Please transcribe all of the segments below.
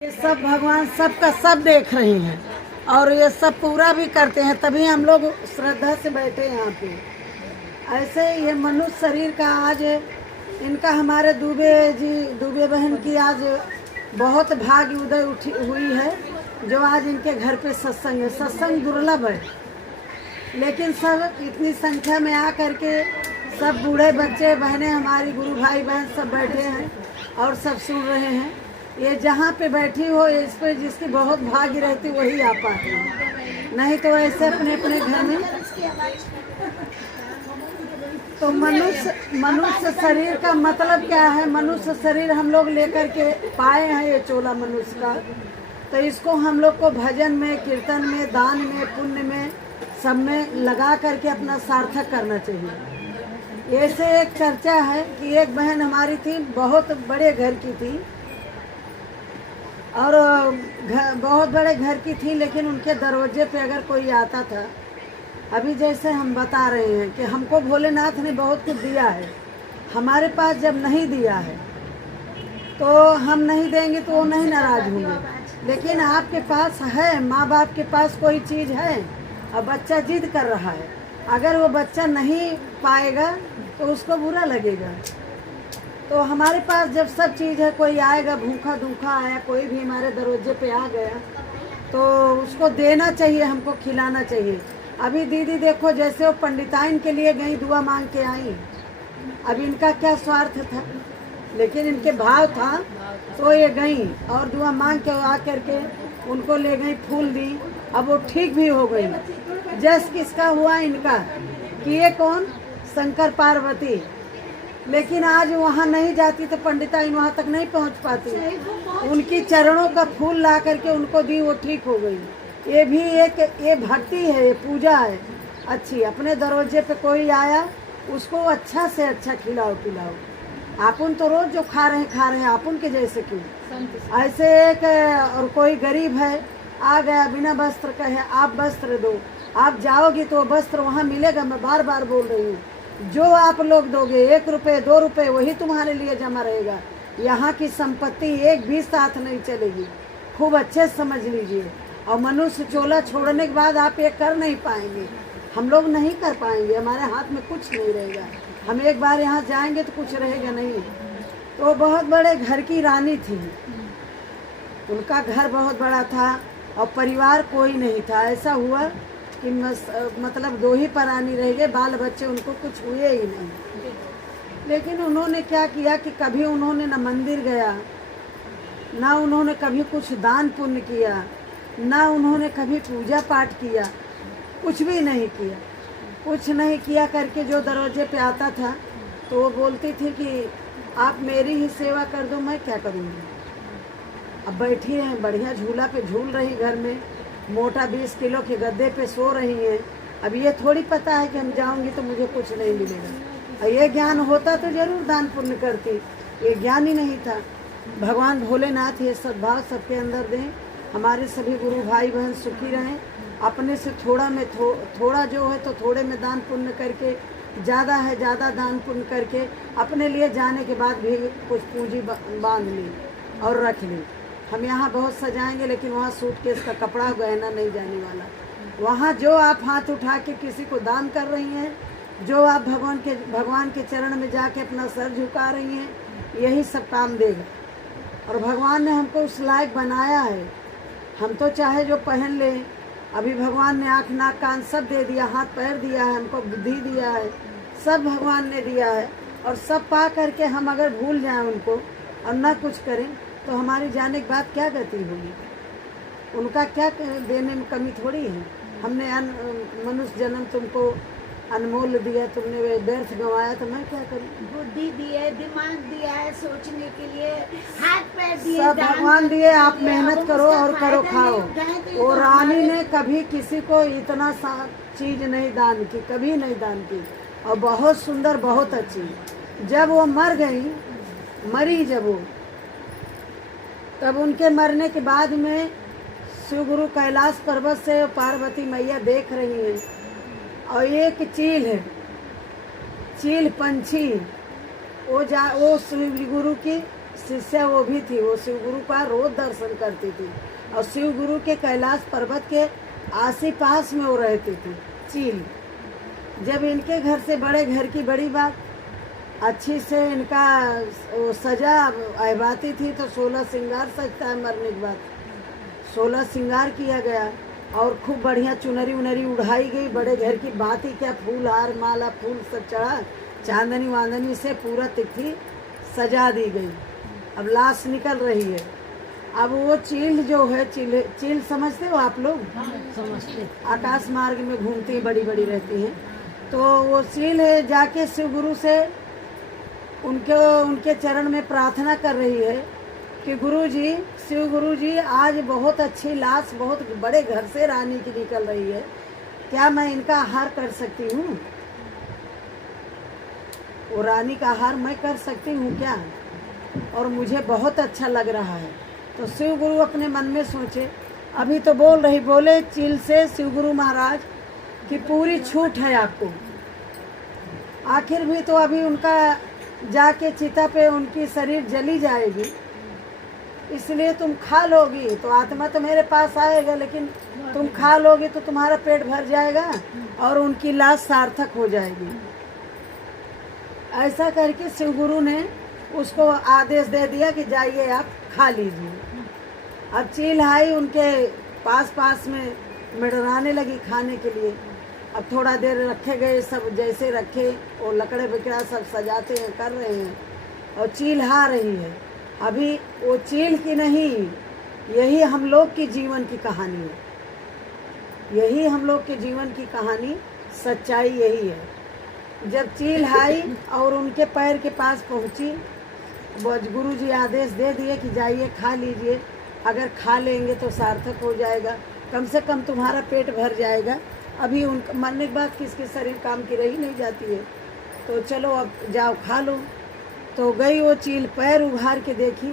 ये सब भगवान सबका सब देख रहे हैं और ये सब पूरा भी करते हैं, तभी हम लोग श्रद्धा से बैठे हैं यहाँ पे। ऐसे ये मनुष्य शरीर का आज इनका हमारे दुबे बहन की आज बहुत भाग्य उदय हुई है, जो आज इनके घर पे सत्संग है। सत्संग दुर्लभ है, लेकिन सब इतनी संख्या में आ करके सब बूढ़े बच्चे बहनें हमारी गुरु भाई बहन सब बैठे हैं और सब सुन रहे हैं। ये जहाँ पे बैठी हो इस पे जिसकी बहुत भाग्य रहती वही आ पाती है, नहीं तो ऐसे अपने अपने घर में। तो मनुष्य शरीर का मतलब क्या है? मनुष्य शरीर हम लोग लेकर के पाए हैं ये चोला मनुष्य का, तो इसको हम लोग को भजन में, कीर्तन में, दान में, पुण्य में, सब में लगा करके अपना सार्थक करना चाहिए। ऐसे एक चर्चा है कि एक बहन हमारी थी, बहुत बड़े घर की थी और बहुत बड़े घर की थी, लेकिन उनके दरवाजे पे अगर कोई आता था, अभी जैसे हम बता रहे हैं कि हमको भोलेनाथ ने बहुत कुछ दिया है, हमारे पास जब नहीं दिया है तो हम नहीं देंगे तो वो नहीं नाराज होंगे। लेकिन आपके पास है, माँ बाप के पास कोई चीज़ है और बच्चा जिद कर रहा है, अगर वो बच्चा नहीं पाएगा तो उसको बुरा लगेगा। तो हमारे पास जब सब चीज़ है, कोई आएगा भूखा दूखा आया, कोई भी हमारे दरवाजे पे आ गया तो उसको देना चाहिए, हमको खिलाना चाहिए। अभी दीदी देखो, जैसे वो पंडिताइन के लिए गई, दुआ मांग के आई, अब इनका क्या स्वार्थ था, लेकिन इनके भाव था तो ये गई और दुआ मांग के आ करके उनको ले गई, फूल दी, अब वो ठीक भी हो गई। जस किसका हुआ? इनका। किए कौन? शंकर पार्वती। लेकिन आज वहाँ नहीं जाती तो पंडिताइन वहाँ तक नहीं पहुँच पाती, उनकी चरणों का फूल ला करके उनको दी, वो ठीक हो गई। ये भी एक ये भक्ति है, ये पूजा है अच्छी। अपने दरवाजे पे कोई आया उसको अच्छा से अच्छा खिलाओ पिलाओ। आपुन तो रोज जो खा रहे हैं आपुन के जैसे क्यों? ऐसे एक और कोई गरीब है आ गया बिना वस्त्र का है, आप वस्त्र दो, आप जाओगी तो वस्त्र वहाँ मिलेगा। मैं बार बार बोल रही हूँ, जो आप लोग दोगे 1 रुपये 2 रुपये वही तुम्हारे लिए जमा रहेगा। यहाँ की संपत्ति एक भी साथ नहीं चलेगी, खूब अच्छे से समझ लीजिए। और मनुष्य चोला छोड़ने के बाद आप ये कर नहीं पाएंगे, हम लोग नहीं कर पाएंगे, हमारे हाथ में कुछ नहीं रहेगा। हम एक बार यहाँ जाएंगे तो कुछ रहेगा नहीं। तो बहुत बड़े घर की रानी थी, उनका घर बहुत बड़ा था और परिवार कोई नहीं था। ऐसा हुआ कि मतलब 2 ही प्राणी रह गए, बाल बच्चे उनको कुछ हुए ही नहीं। लेकिन उन्होंने क्या किया कि कभी उन्होंने न मंदिर गया, ना उन्होंने कभी कुछ दान पुण्य किया, ना उन्होंने कभी पूजा पाठ किया, कुछ भी नहीं किया। कुछ नहीं किया करके जो दरवाजे पे आता था तो वो बोलती थी कि आप मेरी ही सेवा कर दो, मैं क्या करूँगी। अब बैठी हैं, बढ़िया झूला पे झूल रही, घर में मोटा 20 किलो के गद्दे पे सो रही हैं। अब ये थोड़ी पता है कि हम जाऊंगी तो मुझे कुछ नहीं मिलेगा। और ये ज्ञान होता तो जरूर दान पुण्य करती, ये ज्ञान ही नहीं था। भगवान भोलेनाथ ये सद्भाव सबके अंदर दें, हमारे सभी गुरु भाई बहन सुखी रहें। अपने से थोड़ा में थोड़ा जो है तो थोड़े में दान पुण्य करके, ज़्यादा है ज़्यादा दान पुण्य करके अपने लिए जाने के बाद भी कुछ पूंजी बांध ली और रख ली। हम यहाँ बहुत सजाएंगे, लेकिन वहाँ सूटकेस का कपड़ा गहना नहीं जाने वाला। वहाँ जो आप हाथ उठा के किसी को दान कर रही हैं, जो आप भगवान के चरण में जाके अपना सर झुका रही हैं, यही सब काम देगा। और भगवान ने हमको उस लायक बनाया है। हम तो चाहे जो पहन लें, अभी भगवान ने आँख नाक कान सब दे दिया, हाथ पैर दिया है, हमको बुद्धि दिया है, सब भगवान ने दिया है। और सब पा करके हम अगर भूल जाएं उनको और ना कुछ करें तो हमारी जाने के बाद क्या गति होगी? उनका क्या देने में कमी थोड़ी है। हमने मनुष्य जन्म तुमको अनमोल दिया, तुमने व्यर्थ गंवाया, तो मैं क्या करूँ? बुद्धि दी है, दिमाग दिया है, सोचने के लिए हाथ पैर दिए, सब भगवान दिए। आप मेहनत करो और करो खाओ। वो रानी ने कभी किसी को इतना चीज नहीं दान की, कभी नहीं दान की, और बहुत सुंदर बहुत अच्छी। जब वो मर गई, मरी जब वो, तब उनके मरने के बाद में शिव गुरु कैलाश पर्वत से पार्वती मैया देख रही हैं, और एक चील है, चील पंछी, वो शिव गुरु की शिष्या वो भी थी, वो शिव गुरु का रोज दर्शन करती थी और शिव गुरु के कैलाश पर्वत के आसी पास में वो रहती थी चील। जब इनके घर से बड़े घर की बड़ी बात, अच्छी से इनका वो सजा अहबाती थी तो 16 श्रृंगार सजता है मरने के बाद, 16 श्रृंगार किया गया और खूब बढ़िया चुनरी उनरी उड़ाई गई। बड़े घर की बात ही क्या, फूल हार माला फूल सब चढ़ा, चांदनी वांदनी से पूरा तिथि सजा दी गई। अब लाश निकल रही है। अब वो चील जो है, चील समझते हो आप लोग? समझते। आकाश मार्ग में घूमती हैं, बड़ी बड़ी रहती हैं। तो वो चील है जाके शिव गुरु से उनके चरण में प्रार्थना कर रही है कि गुरुजी, शिव गुरुजी, आज बहुत अच्छी लाश बहुत बड़े घर से रानी की निकल रही है, क्या मैं इनका आहार कर सकती हूँ? वो रानी का आहार मैं कर सकती हूँ क्या? और मुझे बहुत अच्छा लग रहा है। तो शिव गुरु अपने मन में सोचे, अभी तो बोले चील से शिव गुरु महाराज कि पूरी छूट है आपको, आखिर भी तो अभी उनका जाके चिता पे उनकी शरीर जली जाएगी, इसलिए तुम खा लोगी तो आत्मा तो मेरे पास आएगा, लेकिन तुम खा लोगी तो तुम्हारा पेट भर जाएगा और उनकी लाश सार्थक हो जाएगी। ऐसा करके शिव गुरु ने उसको आदेश दे दिया कि जाइए आप खा लीजिए। अब चील आई उनके पास में मिडराने लगी खाने के लिए। अब थोड़ा देर रखे गए, सब जैसे रखे वो लकड़े बिकड़ा सब सजाते हैं, कर रहे हैं और चील आ रही है। अभी वो चील की नहीं, यही हम लोग की जीवन की कहानी है, यही हम लोग के जीवन की कहानी, सच्चाई यही है। जब चील आई और उनके पैर के पास पहुंची, गुरुजी आदेश दे दिए कि जाइए खा लीजिए, अगर खा लेंगे तो सार्थक हो जाएगा, कम से कम तुम्हारा पेट भर जाएगा। अभी उन मरने के बाद किसके शरीर काम की रही नहीं जाती है, तो चलो अब जाओ खा लो। तो गई वो चील, पैर उघार के देखी,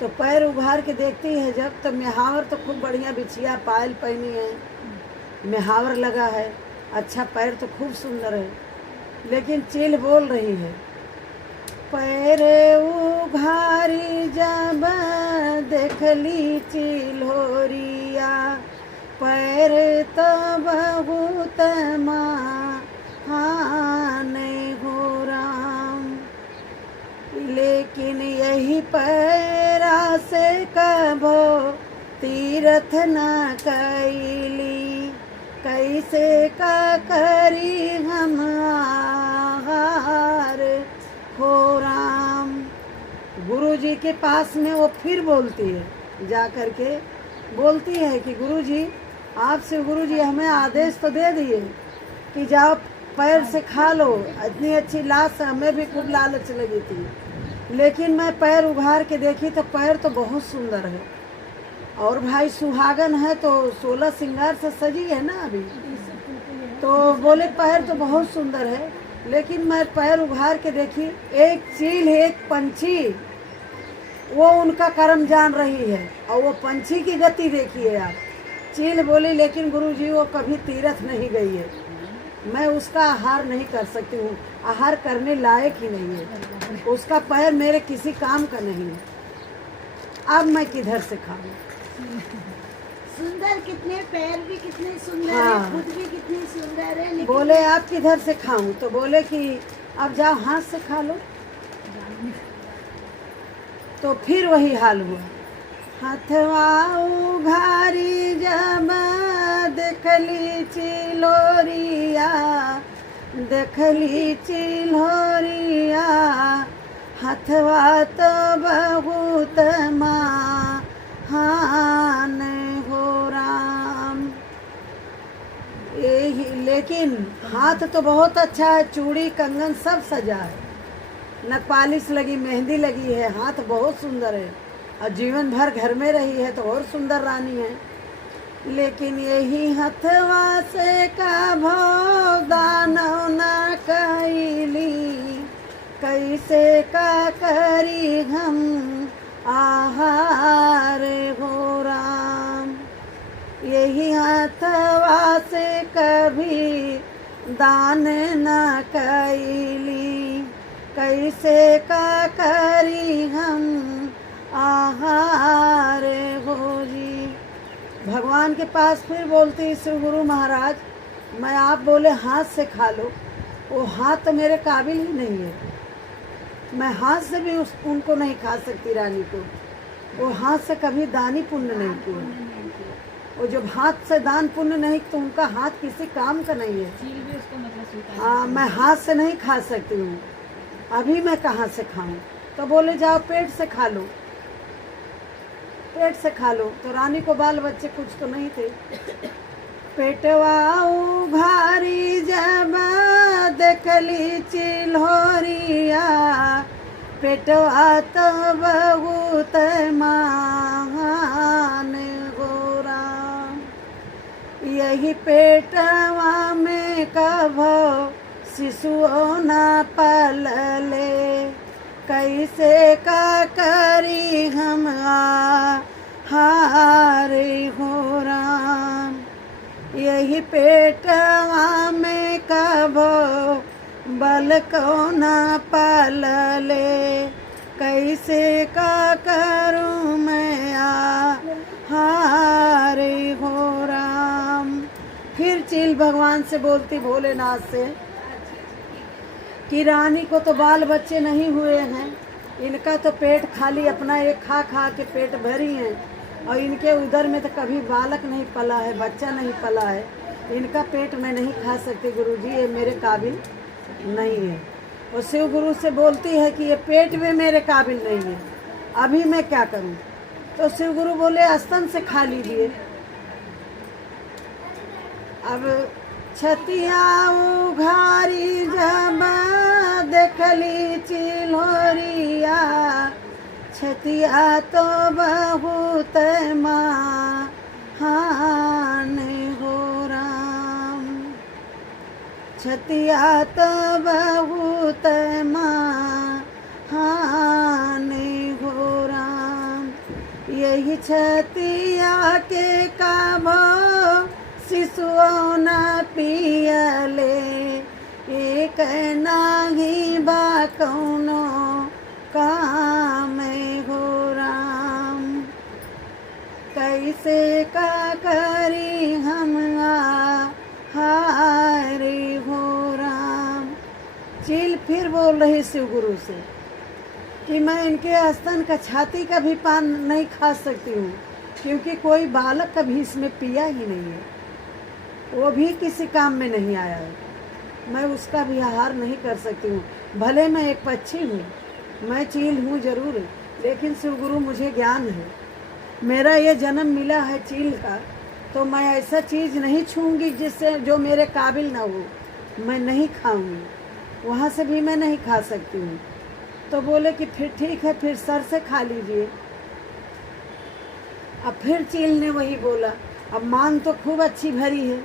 तो पैर उघार के देखती है जब, तो मेहावर तो खूब बढ़िया बिछिया पायल पहनी है, मेहावर लगा है, अच्छा पैर तो खूब सुंदर है। लेकिन चील बोल रही है, पैर उघारी जब देखली चिल्होरिया, पैर तो बहुत महान हो राम, लेकिन यही पैरा से कभो तीर्थ न कैली, कैसे का करी हम आहार हो राम। गुरुजी के पास में वो फिर बोलती है, जा कर के बोलती है कि गुरुजी, आपसे गुरुजी हमें आदेश तो दे दिए कि जाओ पैर से खा लो, इतनी अच्छी लाश, हमें भी खूब लालच लगी थी, लेकिन मैं पैर उघार के देखी तो पैर तो बहुत सुंदर है, और भाई सुहागन है तो 16 श्रृंगार से सजी है ना अभी, तो बोले पैर तो बहुत सुंदर है, लेकिन मैं पैर उघार के देखी, एक चील एक पंछी वो उनका कर्म जान रही है, और वो पंछी की गति देखिए आप। चील बोली, लेकिन गुरुजी वो कभी तीर्थ नहीं गई है, मैं उसका आहार नहीं कर सकती हूँ, आहार करने लायक ही नहीं है, उसका पैर मेरे किसी काम का नहीं है, अब मैं किधर से खाऊं? सुंदर कितने, पैर भी कितने सुंदर हाँ। है, खुद भी कितनी सुंदर है, लेकिन बोले आप किधर से खाऊं? तो बोले कि अब जाओ हाथ से खा लो। तो फिर वही हाल हुआ, हथवा उघारी जब देखली चिलोरिया, देखली चिल्होरिया, हथवा तो बहुत महान हो राम। यही, लेकिन हाथ तो बहुत अच्छा है, चूड़ी कंगन सब सजा है, नक पालिश लगी, मेहंदी लगी है, हाथ बहुत सुंदर है, और जीवन भर घर में रही है तो और सुंदर रानी है, लेकिन यही हथवा से का भाव दानव न कैली, कैसे का करी हम आहार हो राम। यही हथवा से कभी दान न कैली, कैसे का करी हम भगवान के पास फिर बोलती शिव गुरु महाराज, मैं आप बोले हाथ से खा लो, वो हाथ तो मेरे काबिल ही नहीं है, मैं हाथ से भी उनको नहीं खा सकती रानी को। वो हाथ से कभी दानी पुण्य नहीं किया, वो जब हाथ से दान पुण्य नहीं तो उनका हाथ किसी काम का नहीं है। चील भी उसको मतलब स्वीकार हाँ, मैं हाथ से नहीं खा सकती हूँ, अभी मैं कहाँ से खाऊं? तो बोले जाओ पेट से खा लो, पेट से खा लो। तो रानी को बाल बच्चे कुछ तो नहीं थे। पेटवा उघारी जब देखली चिल्होरिया, पेटवा तो बहुत महान गोरा, यही पेटवा में कभो शिशुओं न पलले, कैसे का करी हम हारे हो राम। यही पेटवा में कभो बल को न पलले, कैसे का करूं मैं हारे हो राम। फिर चील भगवान से बोलती भोलेनाथ से कि रानी को तो बाल बच्चे नहीं हुए हैं, इनका तो पेट खाली अपना एक खा खा के पेट भरी है, और इनके उदर में तो कभी बालक नहीं पला है, बच्चा नहीं पला है, इनका पेट मैं नहीं खा सकती गुरुजी, ये मेरे काबिल नहीं है। और शिव गुरु से बोलती है कि ये पेट में मेरे काबिल नहीं है, अभी मैं क्या करूं? तो शिव गुरु बोले स्तन से खा लीजिए। अब छतिया उघारी जब देखली चिल्होरिया, छतिया तो बहुत महान हो राम, छतिया तो बहुत महान हो राम। यही छतिया के काबो शिशुओं न पियले, एक नाही बा कौनो काम हो राम, कैसे का करी हम हारे हो राम। चील फिर बोल रही शिव गुरु से कि मैं इनके स्तन का छाती का भी पान नहीं खा सकती हूँ, क्योंकि कोई बालक कभी इसमें पिया ही नहीं है, वो भी किसी काम में नहीं आया है, मैं उसका भी आहार नहीं कर सकती हूँ। भले मैं एक पक्षी हूँ, मैं चील हूँ जरूर, लेकिन शिव गुरु मुझे ज्ञान है, मेरा ये जन्म मिला है चील का, तो मैं ऐसा चीज़ नहीं छूँगी जिससे जो मेरे काबिल ना हो, मैं नहीं खाऊंगी, वहाँ से भी मैं नहीं खा सकती हूँ। तो बोले कि फिर ठीक है, फिर सर से खा लीजिए। अब फिर चील ने वही बोला। अब मांग तो खूब अच्छी भरी है,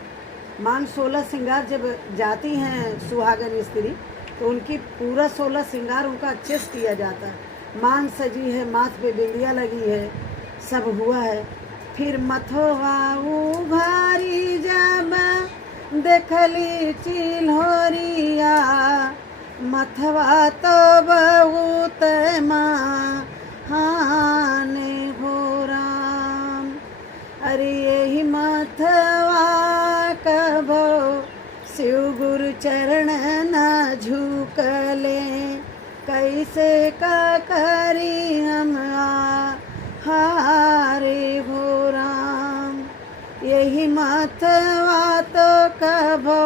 मांग 16 श्रृंगार जब जाती हैं सुहागन स्त्री तो उनकी पूरा 16 श्रृंगार उनका अच्छे से किया जाता है। मांग सजी है, माथ पे बिंदिया लगी है, सब हुआ है। फिर मथवा उघारी जब देखली चिल्होरिया, मथवा तो बहुत महान हो राम। अरे यही मथवा कभो शिव गुरु चरण न झुकले, कैसे का करी हम हारे हो राम। यही मथवा तो कभो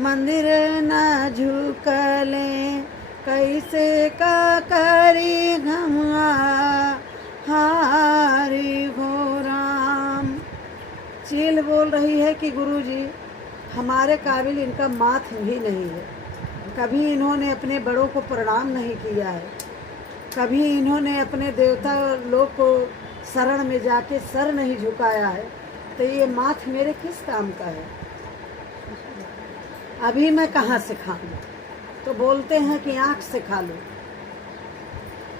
मंदिर न झुकले, कैसे का करी हम हारे हो राम। चील बोल रही है कि गुरुजी हमारे काबिल इनका माथ भी नहीं है, कभी इन्होंने अपने बड़ों को प्रणाम नहीं किया है, कभी इन्होंने अपने देवता लोग को शरण में जाके सर नहीं झुकाया है, तो ये माथ मेरे किस काम का है, अभी मैं कहाँ से खाऊं। तो बोलते हैं कि आँख से खा लो।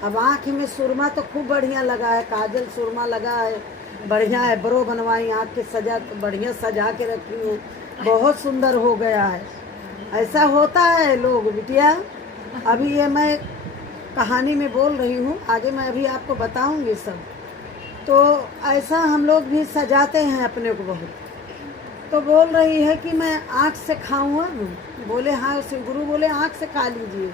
अब आँख में सुरमा तो खूब बढ़िया लगा है, काजल सुरमा लगा है, बढ़िया है, ब्रो बनवाई, आँख के सजा बढ़िया सजा के रखी है, बहुत सुंदर हो गया है। ऐसा होता है लोग बिटिया। अभी ये मैं कहानी में बोल रही हूँ, आगे मैं अभी आपको बताऊंगी सब। तो ऐसा हम लोग भी सजाते हैं अपने को बहुत। तो बोल रही है कि मैं आँख से खाऊँ। बोले हाँ, शिव गुरु बोले आँख से खा लीजिए।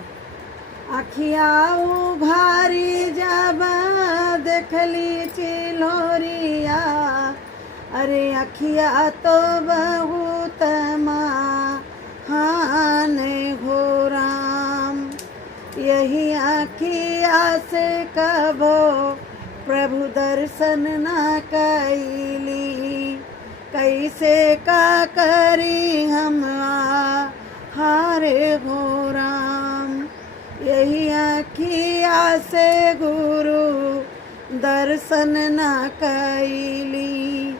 अखिया उघारी जब देखली चिल्होरिया, अरे अखिया तो बहुत महान हो राम। यही अखिया से कबो प्रभु दर्शन न कैली, कैसे का करी हम हारे हो राम। यही अखिया से गुरु दर्शन न कैली,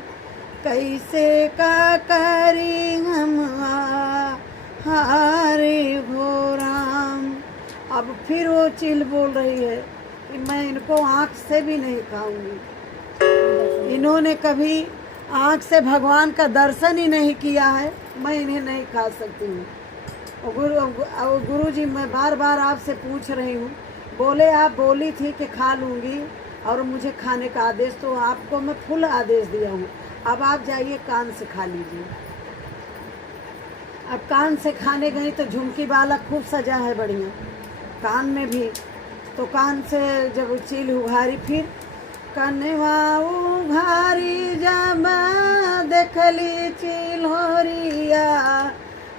कैसे का करी हम हारे हो राम। अब फिर वो चिल बोल रही है कि मैं इनको आँख से भी नहीं खाऊंगी। इन्होंने कभी आँख से भगवान का दर्शन ही नहीं किया है, मैं इन्हें नहीं खा सकती हूँ। गुरु जी, मैं बार बार आपसे पूछ रही हूँ, बोले आप बोली थी कि खा लूँगी और मुझे खाने का आदेश, तो आपको मैं फुल आदेश दिया हूँ। अब आप जाइए कान से खा लीजिए। अब कान से खाने गई तो झुमकी वाला खूब सजा है बढ़िया, कान में भी। तो कान से जब चील उघारी, फिर कनवा उघारी जब देखली चिल्होरिया,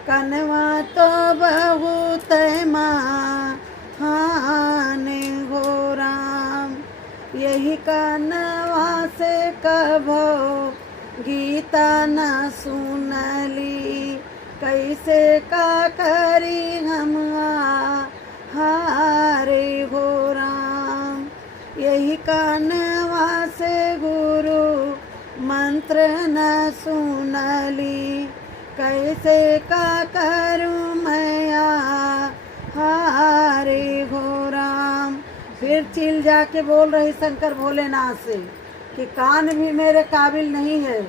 कनवा तो बहुत महान हो राम। यही कनवा से कभो गीता न सुनली, कैसे का करी हम हारे हो राम। यही कनवा से गुरु मंत्र न सुनली, कैसे का करूँ मैं हारे हो राम। फिर चिल जाके बोल रही शंकर भोलेनाथ से कि कान भी मेरे काबिल नहीं है।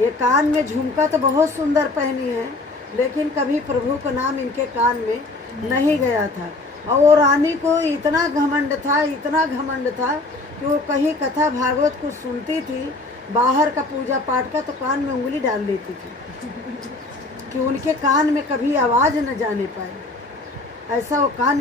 ये कान में झुमका तो बहुत सुंदर पहनी है, लेकिन कभी प्रभु का नाम इनके कान में नहीं गया था। और वो रानी को इतना घमंड था, इतना घमंड था कि वो कहीं कथा भागवत कुछ सुनती थी बाहर का पूजा पाठ का, तो कान में उंगली डाल लेती थी कि उनके कान में कभी आवाज़ न जाने पाए। ऐसा वो कान